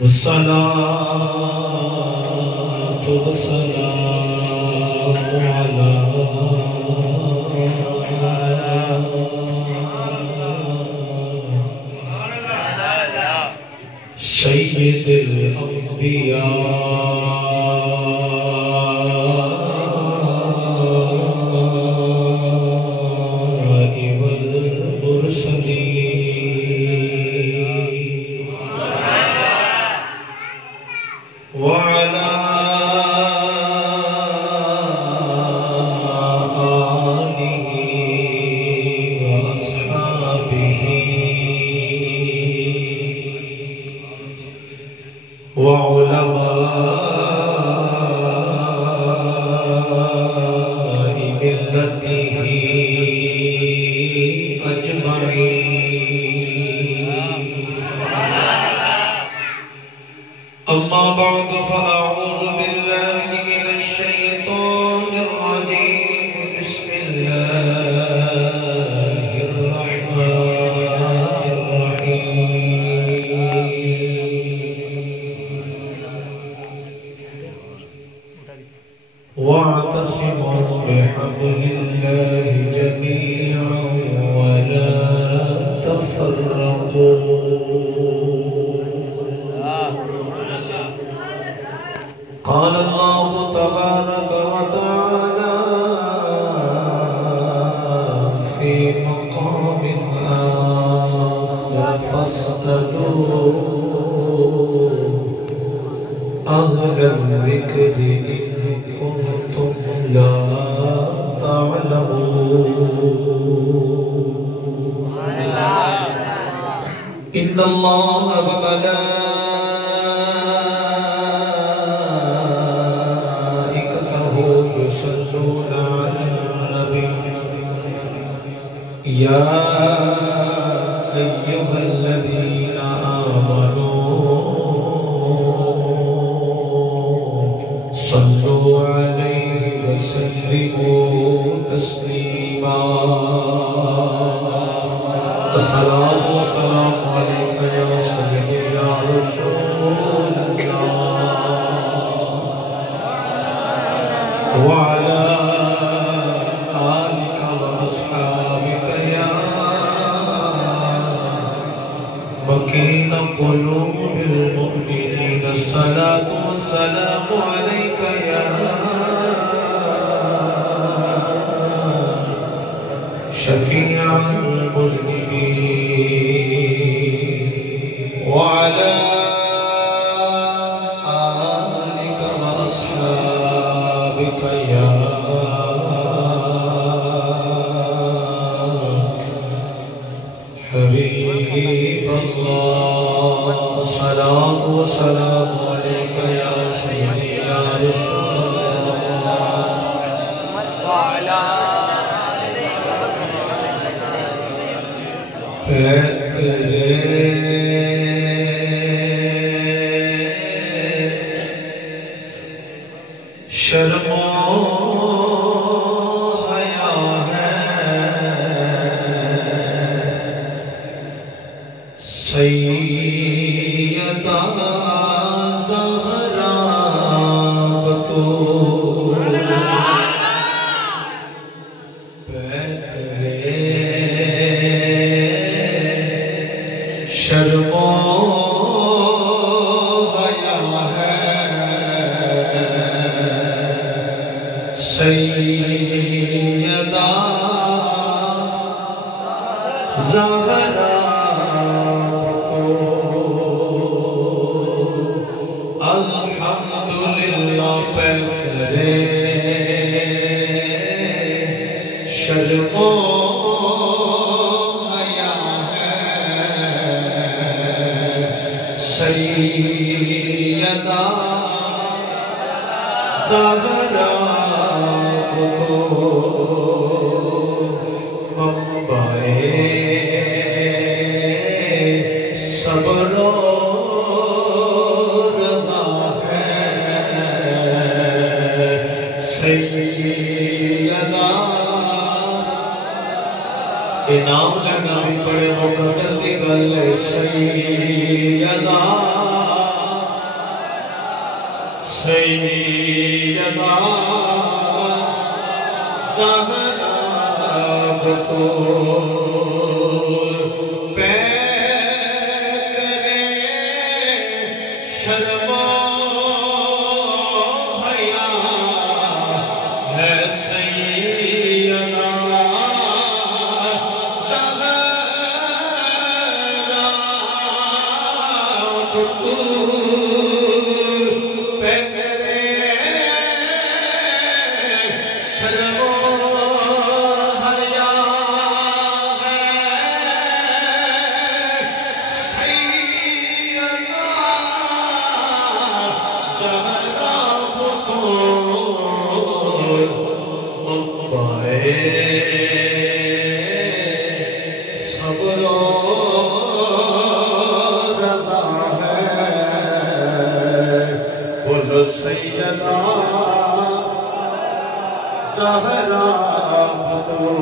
والصلاة والسلام على سيد الأنبياء واعتصموا بحبل الله جميعا ولا تفرقوا قال الله تبارك وتعالى في مقام آخر فاسألوا أهل الذكر إن كنتم لا تعلمون إن الله وملائكته يصلون على النبي يا أيها الذين آمنوا صلوا عليه وسلموا تسليما الصلاة والسلام عليك يا سيدي يا رسول الله وعلى آلك وأصحابك يا مكين قلوب المؤمنين الصلاة والسلام عليك يا شفيع المذنبين وعلى آلك وأصحابك يا حبيب الله الصلاة والسلام عليك يا سيدي يا رسول الله وعلى شرم و حیا ہے سیدہ زہرا بطول شرم و حیا ہے سیدہ زہرا الحمدللہ پہ کرے شرم و سیدہ زہرا کو منبع صبر و رضا ہے سیدہ انعام لینا بھی بڑے مقدر دی گل ہے سیدہ سیدہ زہرا بطول پہ کرے شرم و حیا ہے سیدہ زہرا بطول پہ صبر و رضا ہے بولو سیدہ زہرا بطول